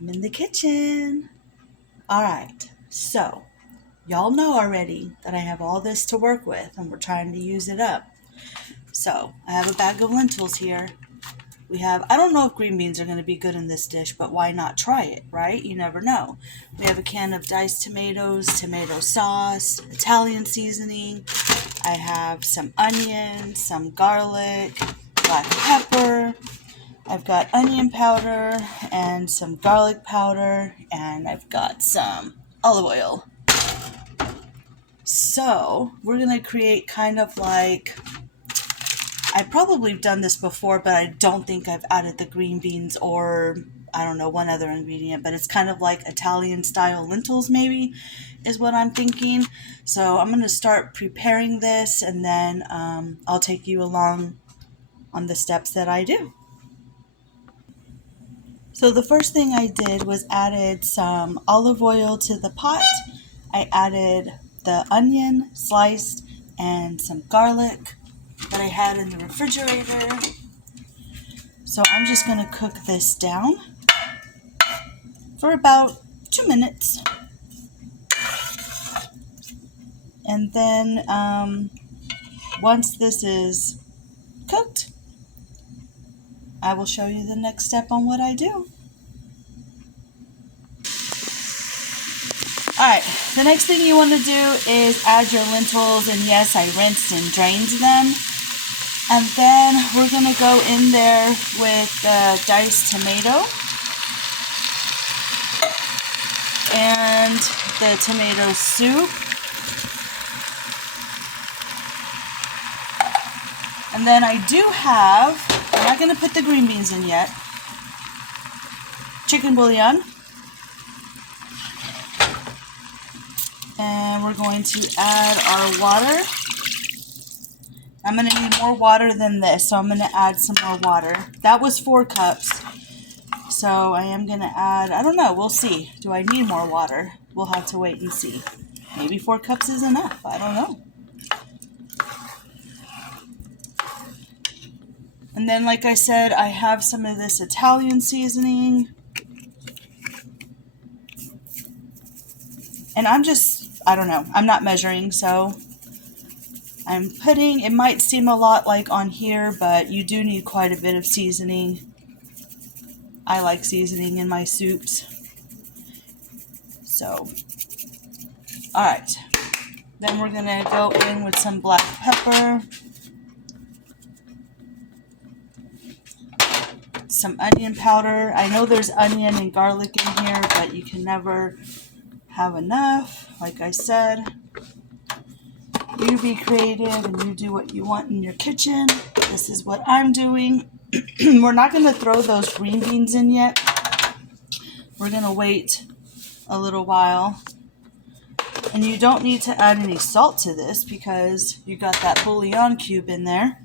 I'm in the kitchen. All right, so y'all know already that I have all this to work with and we're trying to use it up. So I have a bag of lentils here. I don't know if green beans are going to be good in this dish, but why not try it, right? You never know. We have a can of diced tomatoes, tomato sauce, Italian seasoning. I have some onions, some garlic, black pepper. I've got onion powder and some garlic powder, and I've got some olive oil. So we're going to create kind of like, I've probably done this before, but I don't think I've added the green beans or, I don't know, one other ingredient, but it's kind of like Italian style lentils maybe is what I'm thinking. So I'm going to start preparing this, and then I'll take you along on the steps that I do. So the first thing I did was added some olive oil to the pot. I added the onion sliced and some garlic that I had in the refrigerator. So I'm just going to cook this down for about 2 minutes. And then once this is cooked, I will show you the next step on what I do. Alright, the next thing you want to do is add your lentils, and yes, I rinsed and drained them. And then we're going to go in there with the diced tomato and the tomato soup. And then I do have, I'm not going to put the green beans in yet, chicken bouillon. And we're going to add our water. I'm going to need more water than this, so I'm going to add some more water. That was 4 cups. So I am going to add, I don't know, we'll see. Do I need more water? We'll have to wait and see. Maybe 4 cups is enough. I don't know. And then, like I said, I have some of this Italian seasoning. And I don't know, I'm not measuring, so I'm putting, it might seem a lot like on here, but you do need quite a bit of seasoning. I like seasoning in my soups. So, alright. Then we're going to go in with some black pepper, some onion powder. I know there's onion and garlic in here, but you can never have enough. Like I said, you be creative and you do what you want in your kitchen. This is what I'm doing. We're not going to throw those green beans in yet. We're going to wait a little while. And you don't need to add any salt to this because you got that bouillon cube in there.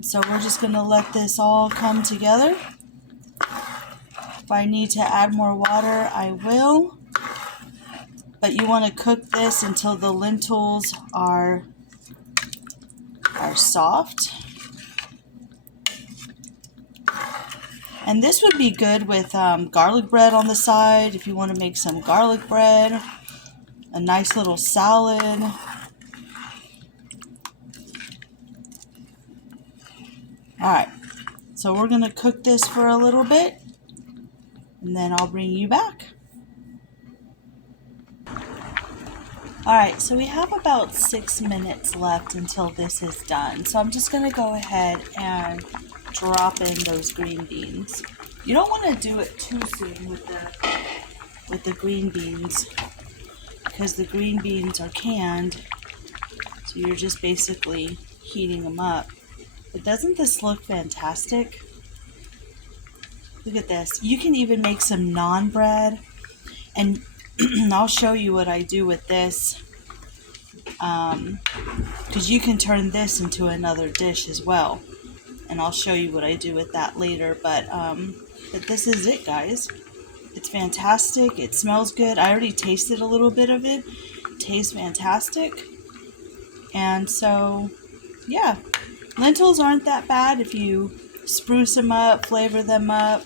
So we're just going to let this all come together. If I need to add more water, I will. But you want to cook this until the lentils are soft. And this would be good with garlic bread on the side if you want to make some garlic bread. A nice little salad. Alright, so we're going to cook this for a little bit, and then I'll bring you back. Alright, so we have about 6 minutes left until this is done. So I'm just going to go ahead and drop in those green beans. You don't want to do it too soon with the green beans because the green beans are canned. So you're just basically heating them up. But doesn't this look fantastic? Look at this. You can even make some naan bread. And I'll show you what I do with this. Because you can turn this into another dish as well. And I'll show you what I do with that later. But this is it, guys. It's fantastic. It smells good. I already tasted a little bit of it. It tastes fantastic. And so, yeah. Lentils aren't that bad if you spruce them up, flavor them up.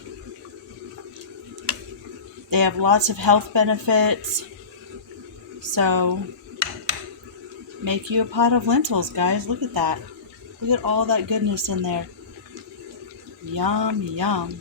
They have lots of health benefits. So make you a pot of lentils, guys. Look at that. Look at all that goodness in there. Yum, yum.